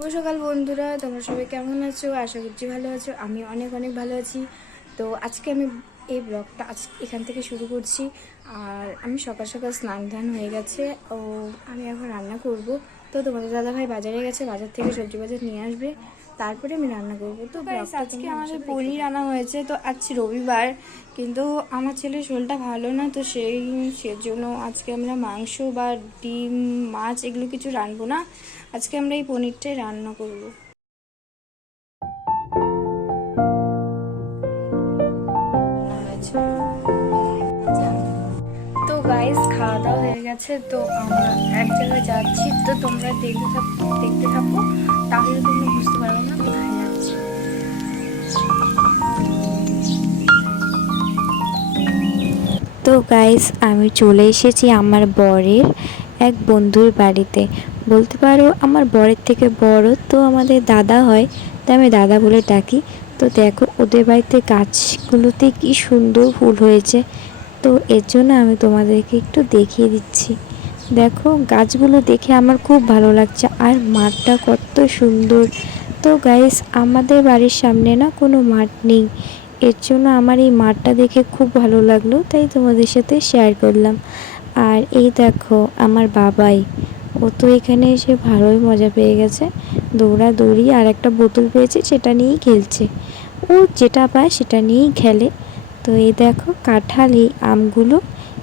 শুভ সকাল বন্ধুরা, তোমরা সবাই কেমন আছো? আশা করছি ভালো আছো। আমি অনেক অনেক ভালো আছি। তো আজকে আমি এই ব্লগটা এখান থেকে শুরু করছি। আর আমি সকাল সকাল স্নান ধান হয়ে গেছে। ও আমি এখন রান্না করব। তো তোমাদের দাদাভাই বাজারে গেছে, বাজার থেকে সবজি বাজার নিয়ে আসবে, তারপরে আমি রান্না করবো। তো আজকে আমাদের পনির আনা হয়েছে। তো আজ রবিবার, কিন্তু আমার ছেলের শরীরটা ভালো না, তো সেজন্য আজকে আমরা মাংস বা ডিম মাছ এগুলো কিছু রানবো না। আজকে আমরা এই পনিরটাই রান্না করব। তো গাইস, খাওয়া দাওয়া হয়ে গেছে। তো আমরা এক জায়গায় যাচ্ছি, তো তোমরা দেখতে থাকো, তাহলে তোমরা বুঝতে পারবো না কোথায় যাচ্ছি। তো গাইস, আমি চলে এসেছি আমার বরের এক বন্ধুর বাড়িতে। বলতে পারো আমার বরের থেকে বড়, তো আমাদের দাদা হয়, তাই আমি দাদা বলে ডাকি। তো দেখো ওদের বাড়িতে গাছগুলোতে কি সুন্দর ফুল হয়েছে। তো এর জন্য আমি তোমাদেরকে একটু দেখিয়ে দিচ্ছি। দেখো গাছগুলো দেখে আমার খুব ভালো লাগছে, আর মাঠটা কত সুন্দর। তো গাইস, আমাদের বাড়ির সামনে না কোনো মাঠ নেই, এর জন্য আমার এই মাঠটা দেখে খুব ভালো লাগলো, তাই তোমাদের সাথে শেয়ার করলাম। আর এই দেখো আমার বাবাই, ও তো এখানে এসে ভালোই মজা পেয়ে গেছে, দৌড়াদৌড়ি, আর একটা বোতল পেয়েছে সেটা নিয়েই খেলছে। ও যেটা পায় সেটা নিয়েই খেলে। তো এই দেখো কাঁঠাল, এই আমগুলো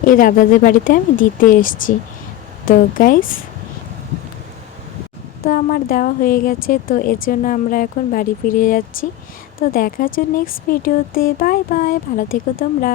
এই দাদাদের বাড়িতে আমি দিতে এসেছি। তো গাইস, তো আমার দেওয়া হয়ে গেছে, তো এর জন্য আমরা এখন বাড়ি ফিরে যাচ্ছি। তো দেখা হচ্ছে নেক্সট ভিডিওতে। বাই বাই, ভালো থেকো তোমরা।